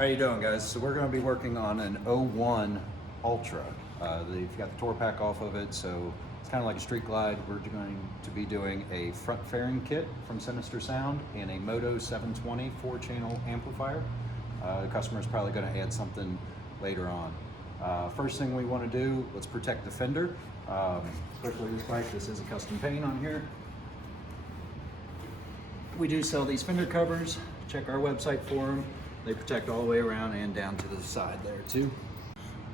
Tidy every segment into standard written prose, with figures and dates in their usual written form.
How you doing, guys? So we're going to be working on an 01 Ultra. You've got the tour pack off of it, so it's kind of like a street glide. We're going to be doing a front fairing kit from Sinister Sound and a Moto 720 4-channel amplifier. The customer's probably going to add something later on. First thing we want to do, let's protect the fender. Especially this bike, this is a custom paint on here. We do sell these fender covers. Check our website for them. They protect all the way around and down to the side there too.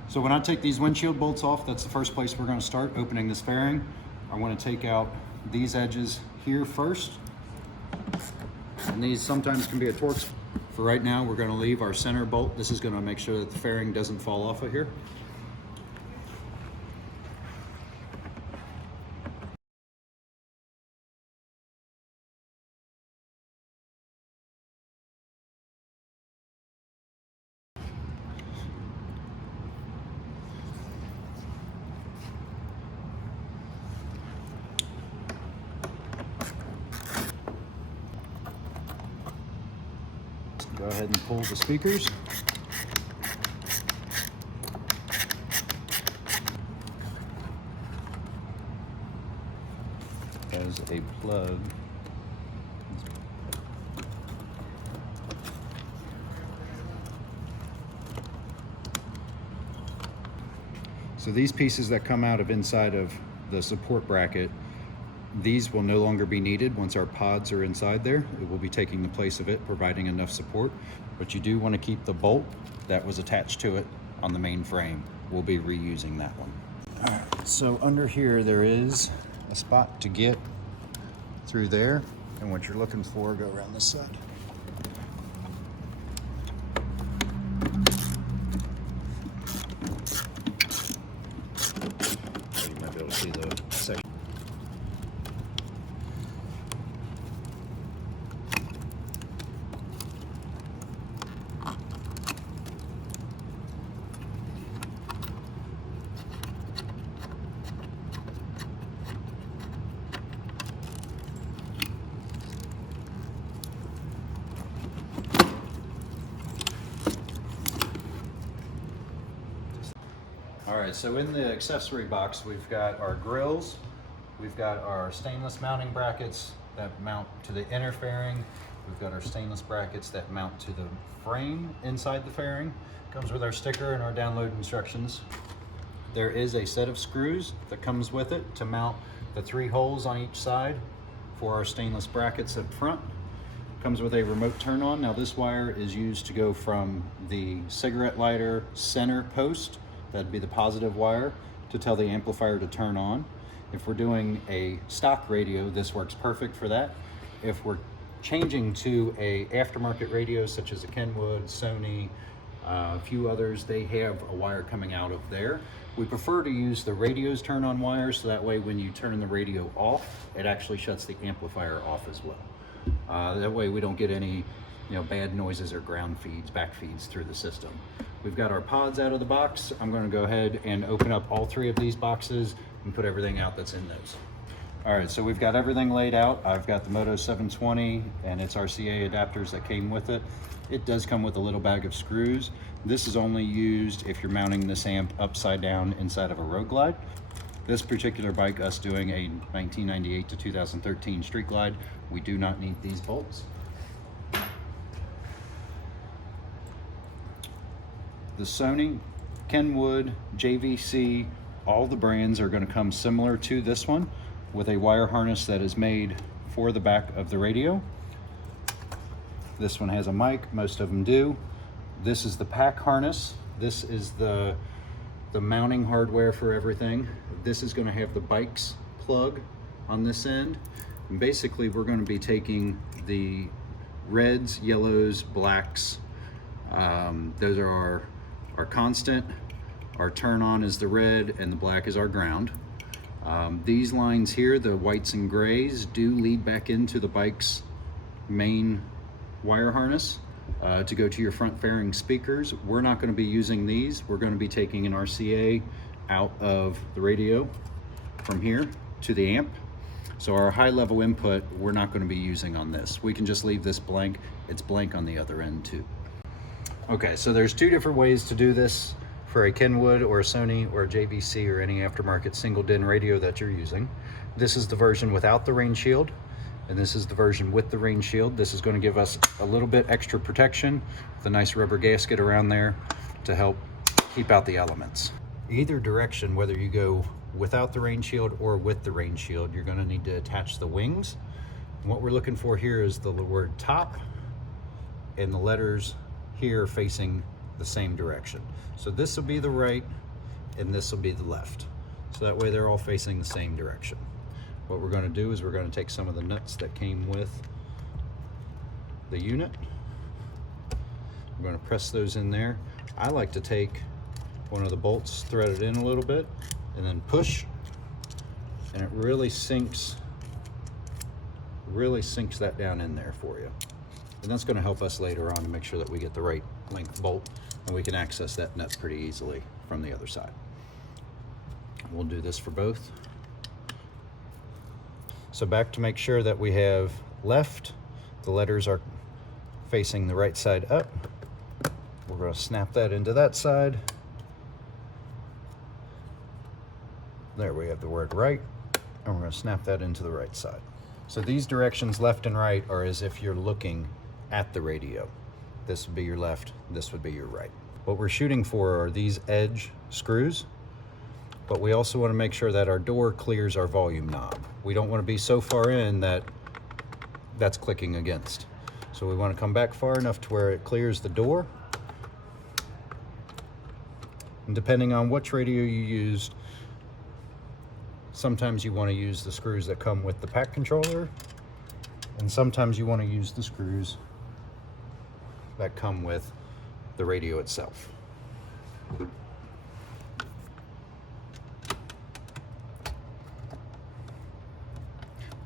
So when I take these windshield bolts off, that's the first place we're going to start opening this fairing. I want to take out these edges here first. And these sometimes can be a torque. For right now, we're going to leave our center bolt. This is going to make sure that the fairing doesn't fall off of here. Go ahead and pull the speakers. As a plug. So these pieces that come out of inside of the support bracket, these will no longer be needed once our pods are inside there. It will be taking the place of it, providing enough support. But you do want to keep the bolt that was attached to it on the main frame. We'll be reusing that one. All right, so under here there is a spot to get through there. And what you're looking for, go around this side. So you might be able to see the section. All right, so in the accessory box, we've got our grills, we've got our stainless mounting brackets that mount to the inner fairing, we've got our stainless brackets that mount to the frame inside the fairing. Comes with our sticker and our download instructions. There is a set of screws that comes with it to mount the 3 holes on each side for our stainless brackets up front. Comes with a remote turn on. Now this wire is used to go from the cigarette lighter center post, that'd be the positive wire, to tell the amplifier to turn on. If we're doing a stock radio, this works perfect for that. If we're changing to a aftermarket radio such as a Kenwood, Sony, a few others, they have a wire coming out of there. We prefer to use the radio's turn on wire, so that way when you turn the radio off, it actually shuts the amplifier off as well. That way we don't get any bad noises or ground feeds, back feeds through the system. We've got our pods out of the box. I'm going to go ahead and open up all 3 of these boxes and put everything out that's in those. All right, so we've got everything laid out. I've got the Moto 720 and its RCA adapters that came with it. It does come with a little bag of screws. This is only used if you're mounting this amp upside down inside of a road glide. This particular bike, us doing a 1998 to 2013 street glide, we do not need these bolts. The Sony, Kenwood, JVC, all the brands are going to come similar to this one with a wire harness that is made for the back of the radio. This one has a mic, most of them do. This is the pack harness. This is the mounting hardware for everything. This is going to have the bike's plug on this end. And basically we're going to be taking the reds, yellows, blacks. Those are our constant. Our turn on is the red and the black is our ground. These lines here, the whites and grays, do lead back into the bike's main wire harness to go to your front fairing speakers. We're not going to be using these. We're going to be taking an RCA out of the radio from here to the amp. So our high level input, we're not going to be using on this. We can just leave this blank. It's blank on the other end too. Okay, so there's two different ways to do this for a Kenwood or a Sony or a JVC or any aftermarket single DIN radio that you're using. This is the version without the rain shield, and this is the version with the rain shield. This is going to give us a little bit extra protection with a nice rubber gasket around there to help keep out the elements. Either direction, whether you go without the rain shield or with the rain shield, you're going to need to attach the wings. And what we're looking for here is the word top and the letters here facing the same direction. So this will be the right and this will be the left. So that way they're all facing the same direction. What we're going to do is we're going to take some of the nuts that came with the unit. We're going to press those in there. I like to take one of the bolts, thread it in a little bit, and then push, and it really sinks that down in there for you. And that's going to help us later on to make sure that we get the right length bolt and we can access that nut pretty easily from the other side. We'll do this for both. So back to make sure that we have left, the letters are facing the right side up. We're going to snap that into that side. There we have the word right, and we're going to snap that into the right side. So these directions left and right are as if you're looking at the radio. This would be your left, this would be your right. What we're shooting for are these edge screws, but we also want to make sure that our door clears our volume knob. We don't want to be so far in that that's clicking against. So we want to come back far enough to where it clears the door. And depending on which radio you use, sometimes you want to use the screws that come with the pack controller, and sometimes you want to use the screws that come with the radio itself.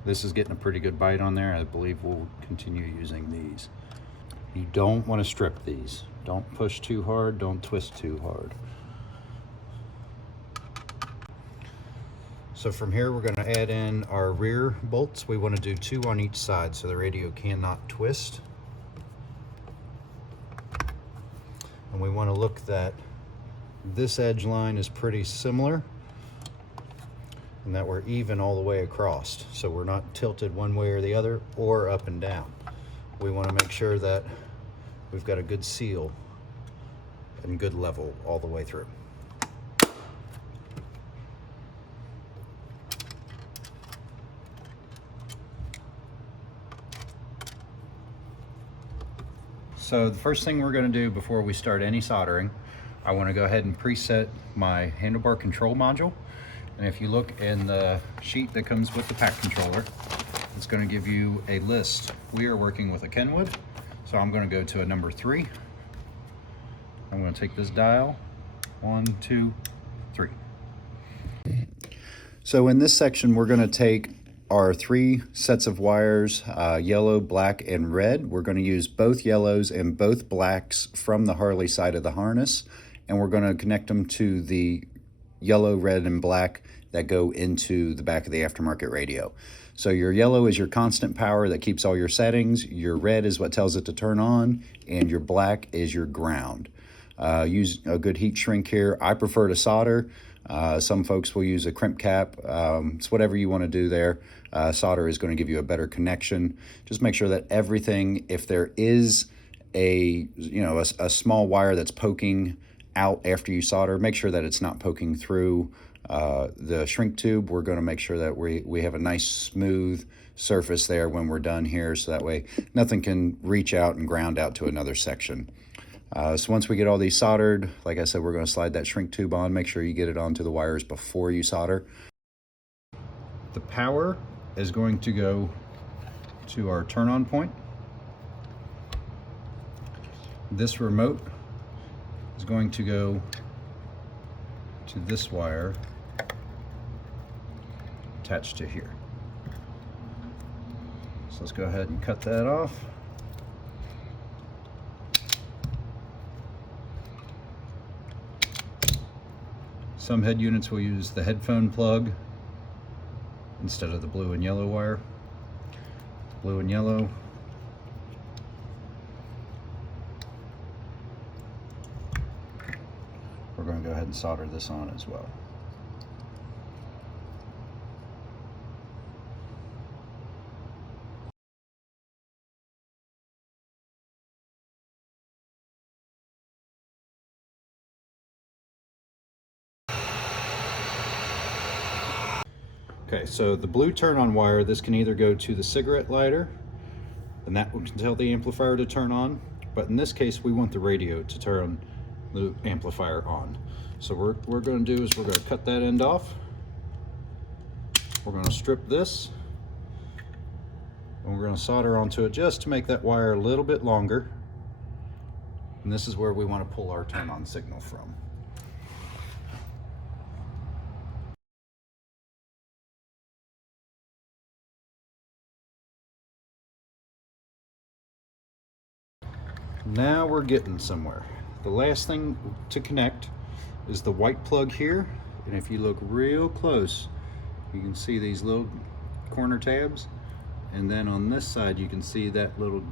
This is getting a pretty good bite on there. I believe we'll continue using these. You don't want to strip these. Don't push too hard, don't twist too hard. So from here, we're going to add in our rear bolts. We want to do 2 on each side so the radio cannot twist. And we want to look that this edge line is pretty similar and that we're even all the way across. So we're not tilted one way or the other or up and down. We want to make sure that we've got a good seal and good level all the way through. So the first thing we're going to do before we start any soldering, I want to go ahead and preset my handlebar control module. And if you look in the sheet that comes with the pack controller, it's going to give you a list. We are working with a Kenwood, so I'm going to go to a number 3. I'm going to take this dial, 1, 2, 3. So in this section, we're going to take our 3 sets of wires, yellow, black, and red. We're going to use both yellows and both blacks from the Harley side of the harness, and we're going to connect them to the yellow, red, and black that go into the back of the aftermarket radio. So your yellow is your constant power that keeps all your settings, your red is what tells it to turn on, and your black is your ground. Use a good heat shrink here. I prefer to solder. Some folks will use a crimp cap. It's whatever you want to do there. Solder is going to give you a better connection. Just make sure that everything, if there is a small wire that's poking out after you solder, make sure that it's not poking through the shrink tube. We're going to make sure that we have a nice smooth surface there when we're done here, so that way nothing can reach out and ground out to another section. So once we get all these soldered, like I said, we're going to slide that shrink tube on. Make sure you get it onto the wires before you solder. The power is going to go to our turn on point. This remote is going to go to this wire attached to here. So let's go ahead and cut that off. Some head units will use the headphone plug instead of the blue and yellow wire. Blue and yellow. ahead and solder this on as well. Okay, so the blue turn-on wire, this can either go to the cigarette lighter, and that will tell the amplifier to turn on, but in this case we want the radio to turn the amplifier on. So what we're going to do is we're going to cut that end off. We're going to strip this, and we're going to solder onto it just to make that wire a little bit longer. And this is where we want to pull our turn-on signal from. Now we're getting somewhere. The last thing to connect is the white plug here, and if you look real close, you can see these little corner tabs, and then on this side you can see that little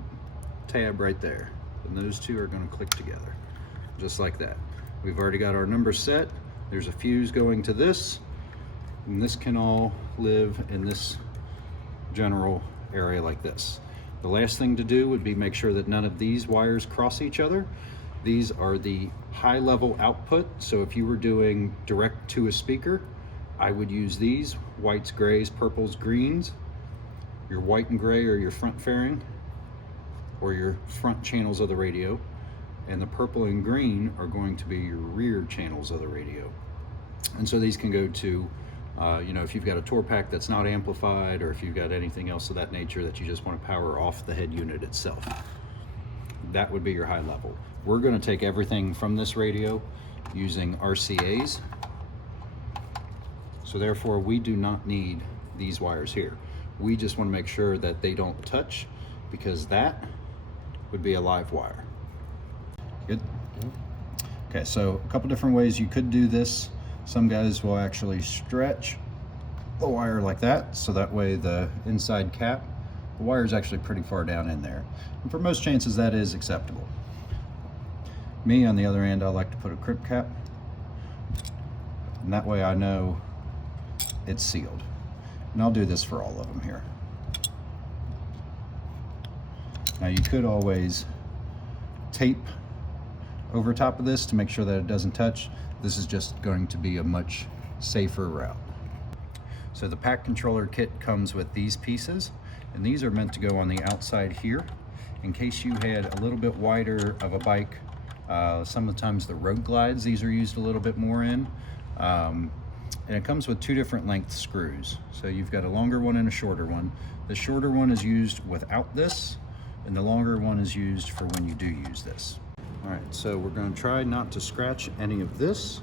tab right there, and those two are going to click together just like that. We've already got our number set. There's a fuse going to this, and this can all live in this general area like this. The last thing to do would be make sure that none of these wires cross each other. These are the high level output, so if you were doing direct to a speaker, I would use these: whites, grays, purples, greens. Your white and gray are your front fairing, or your front channels of the radio, and the purple and green are going to be your rear channels of the radio. And so these can go to you know, if you've got a tour pack that's not amplified, or if you've got anything else of that nature that you just want to power off the head unit itself, that would be your high level. We're going to take everything from this radio using RCAs, so therefore we do not need these wires here. We just want to make sure that they don't touch, because that would be a live wire. Good. Okay, so a couple different ways you could do this. Some guys will actually stretch the wire like that, so that way the inside cap, the wire is actually pretty far down in there. And for most chances that is acceptable. Me, on the other end, I like to put a crimp cap, and that way I know it's sealed. And I'll do this for all of them here. Now you could always tape over top of this to make sure that it doesn't touch. This is just going to be a much safer route. So the pack controller kit comes with these pieces, and these are meant to go on the outside here in case you had a little bit wider of a bike. Sometimes the road glides, these are used a little bit more in. And it comes with two different length screws. So you've got a longer one and a shorter one. The shorter one is used without this, and the longer one is used for when you do use this. All right, so we're going to try not to scratch any of this.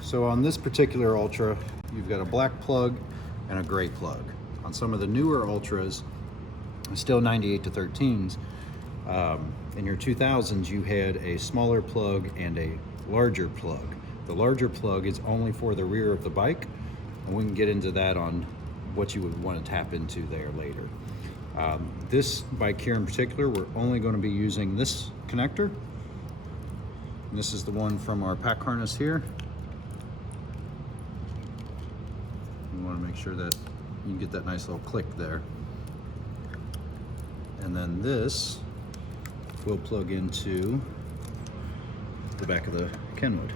So on this particular Ultra, you've got a black plug and a gray plug. On some of the newer Ultras, still 98 to 13s, in your 2000s, you had a smaller plug and a larger plug. The larger plug is only for the rear of the bike, and we can get into that on what you would want to tap into there later. This bike here in particular, we're only going to be using this connector. And this is the one from our pack harness here. We want to make sure that you can get that nice little click there. And then this will plug into the back of the Kenwood.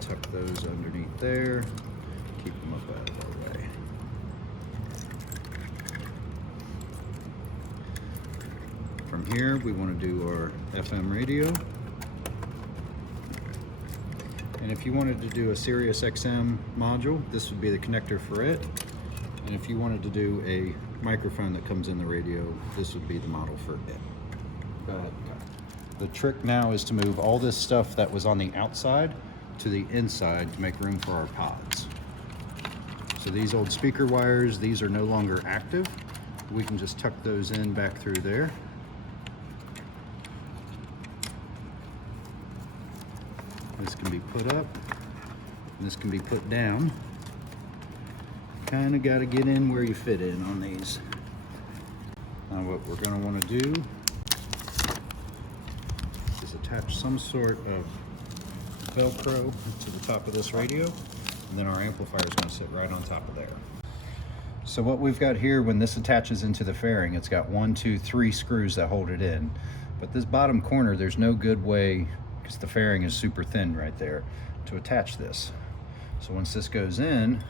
Tuck those underneath there, keep them up out of our way. From here, we want to do our FM radio. And if you wanted to do a Sirius XM module, this would be the connector for it. And if you wanted to do a microphone that comes in the radio, this would be the model for it. Go ahead. The trick now is to move all this stuff that was on the outside to the inside to make room for our pods. So these old speaker wires, these are no longer active. We can just tuck those in back through there. This can be put up, and this can be put down. Kind of got to get in where you fit in on these. Now what we're going to want to do is attach some sort of Velcro to the top of this radio, and then our amplifier is going to sit right on top of there. So what we've got here, when this attaches into the fairing, it's got 1, 2, 3 screws that hold it in. But this bottom corner, there's no good way, because the fairing is super thin right there, to attach this. So once this goes in,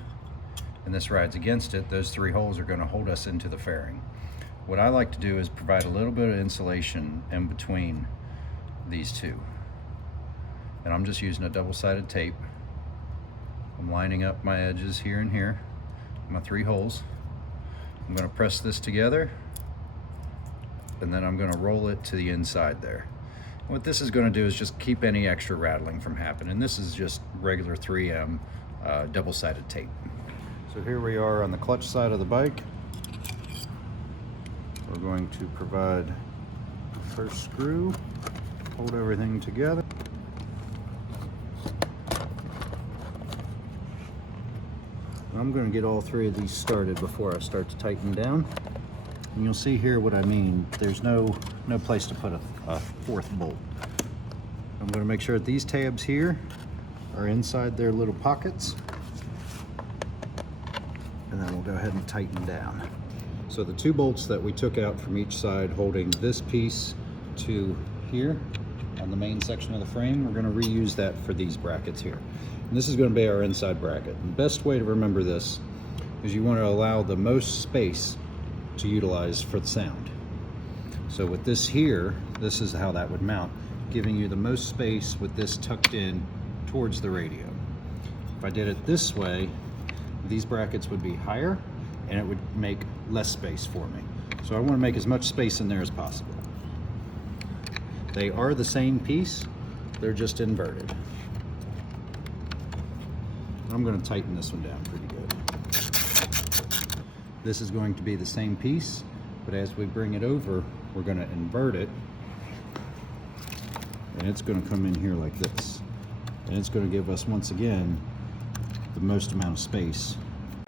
and this rides against it, those 3 holes are going to hold us into the fairing. What I like to do is provide a little bit of insulation in between these two. And I'm just using a double-sided tape. I'm lining up my edges here and here, my 3 holes. I'm going to press this together, and then I'm going to roll it to the inside there. What this is going to do is just keep any extra rattling from happening. This is just regular 3M double-sided tape. So here we are on the clutch side of the bike. We're going to provide the first screw, hold everything together. I'm going to get all 3 of these started before I start to tighten down. And you'll see here what I mean. There's no place to put a 4th bolt. I'm going to make sure that these tabs here are inside their little pockets. And then we'll go ahead and tighten down. So the 2 bolts that we took out from each side holding this piece to here on the main section of the frame, we're going to reuse that for these brackets here. And this is going to be our inside bracket. And the best way to remember this is you want to allow the most space to utilize for the sound. So with this here, this is how that would mount, giving you the most space with this tucked in towards the radio. If I did it this way, these brackets would be higher and it would make less space for me. So I want to make as much space in there as possible. They are the same piece, they're just inverted. I'm going to tighten this one down pretty good. This is going to be the same piece, but as we bring it over, we're going to invert it, and it's going to come in here like this. And it's going to give us, once again, the most amount of space.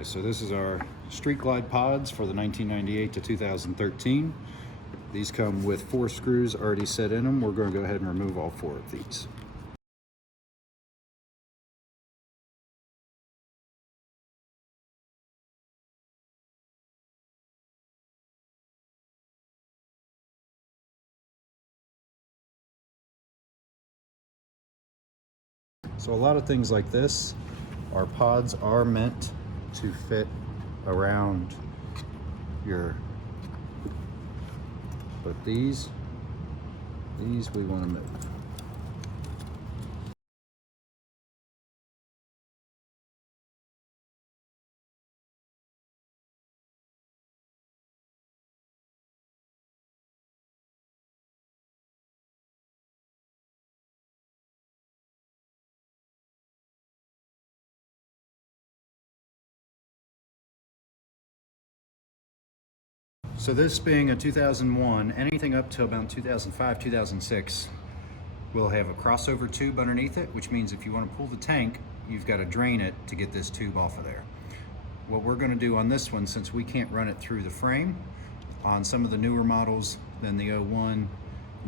So this is our Street Glide pods for the 1998 to 2013. These come with 4 screws already set in them. We're going to go ahead and remove all 4 of these. So a lot of things like this, our pods are meant to fit around your, but these we want to move. So this being a 2001, anything up to about 2005, 2006 will have a crossover tube underneath it, which means if you want to pull the tank, you've got to drain it to get this tube off of there. What we're going to do on this one, since we can't run it through the frame, on some of the newer models than the 01,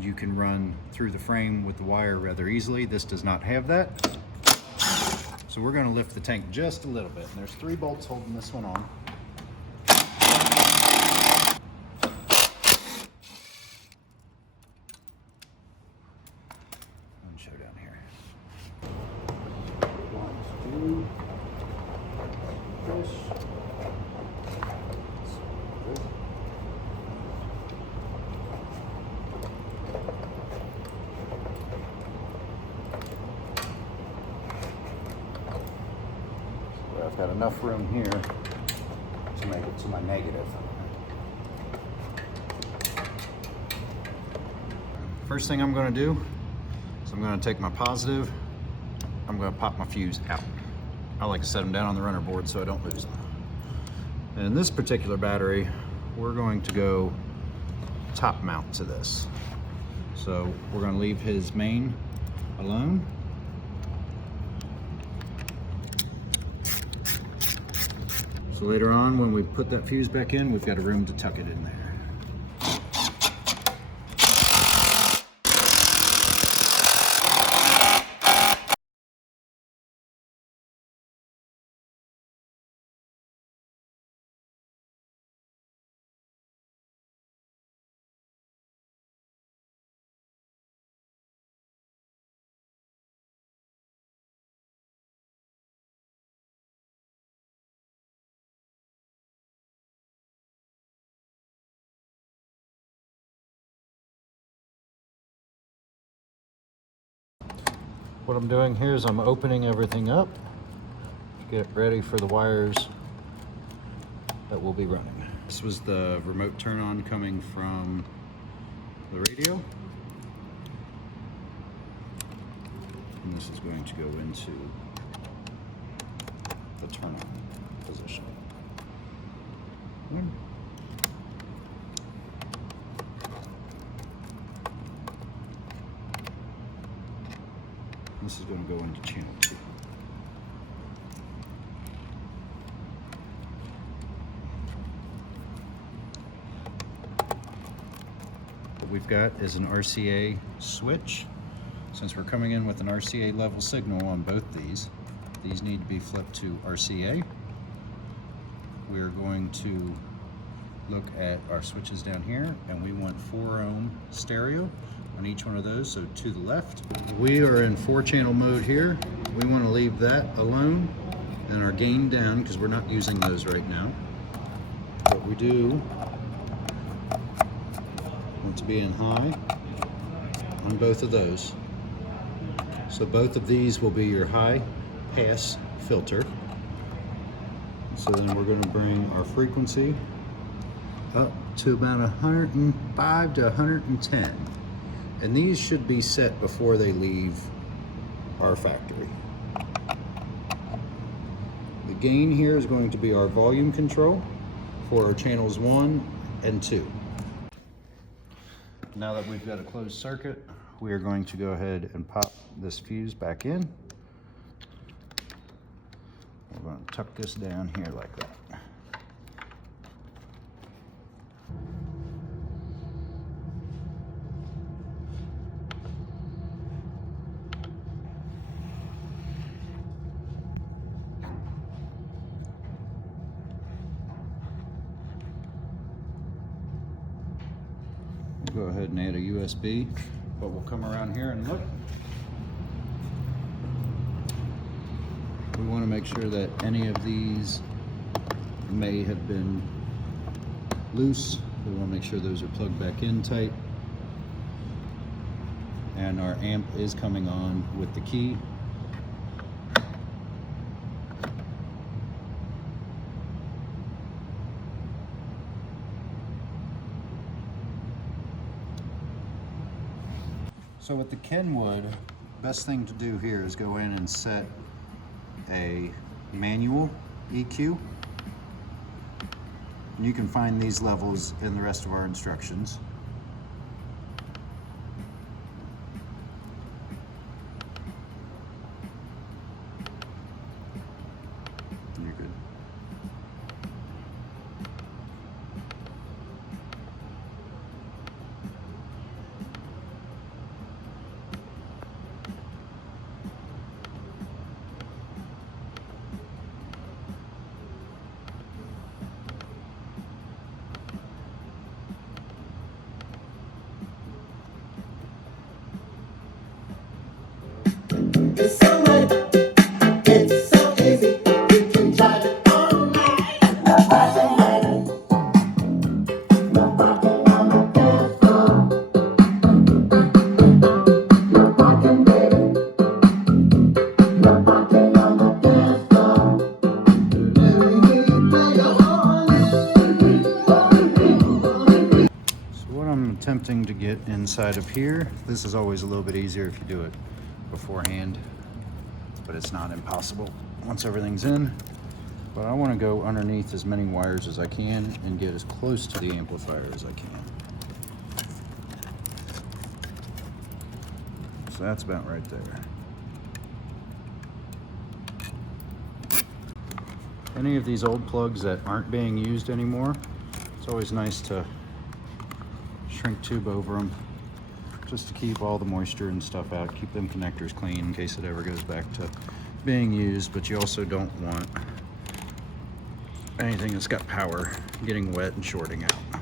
you can run through the frame with the wire rather easily. This does not have that. So we're going to lift the tank just a little bit. And there's 3 bolts holding this one on. Show down here. 1, 2, push. So I've got enough room here to make it to my negative. First thing I'm going to do, so I'm going to take my positive, I'm going to pop my fuse out. I like to set them down on the runner board so I don't lose them. And in this particular battery, we're going to go top mount to this. So we're going to leave his main alone, So later on, when we put that fuse back in, we've got a room to tuck it in there. What I'm doing here is I'm opening everything up to get ready for the wires that will be running. This was the remote turn on coming from the radio. And this is going to go into the turn on position. This is going to go into channel 2. What we've got is an RCA switch. Since we're coming in with an RCA level signal on both these need to be flipped to RCA. We're going to look at our switches down here, and we want 4 ohm stereo on each one of those, so to the left. We are in 4-channel mode here. We want to leave that alone and our gain down because we're not using those right now. But we do want to be in high on both of those. So both of these will be your high pass filter. So then we're going to bring our frequency up to about 105 to 110. And these should be set before they leave our factory. The gain here is going to be our volume control for our channels 1 and 2. Now that we've got a closed circuit, we are going to go ahead and pop this fuse back in. We're going to tuck this down here like that. We'll go ahead and add a USB, but we'll come around here and look. We want to make sure that any of these may have been loose. We want to make sure those are plugged back in tight. And our amp is coming on with the key. So with the Kenwood, best thing to do here is go in and set a manual EQ. And you can find these levels in the rest of our instructions. You're good. It's so good, it's so easy, you can try it all night. No parking on the dance floor. No parking, baby. No parking on the dance floor. Play the horn. So what I'm attempting to get inside of here, this is always a little bit easier if you do it beforehand, but it's not impossible once everything's in. But I want to go underneath as many wires as I can and get as close to the amplifier as I can. So that's about right there. any of these old plugs that aren't being used anymore, it's always nice to shrink tube over them just to keep all the moisture and stuff out, keep them connectors clean in case it ever goes back to being used. But you also don't want anything that's got power getting wet and shorting out.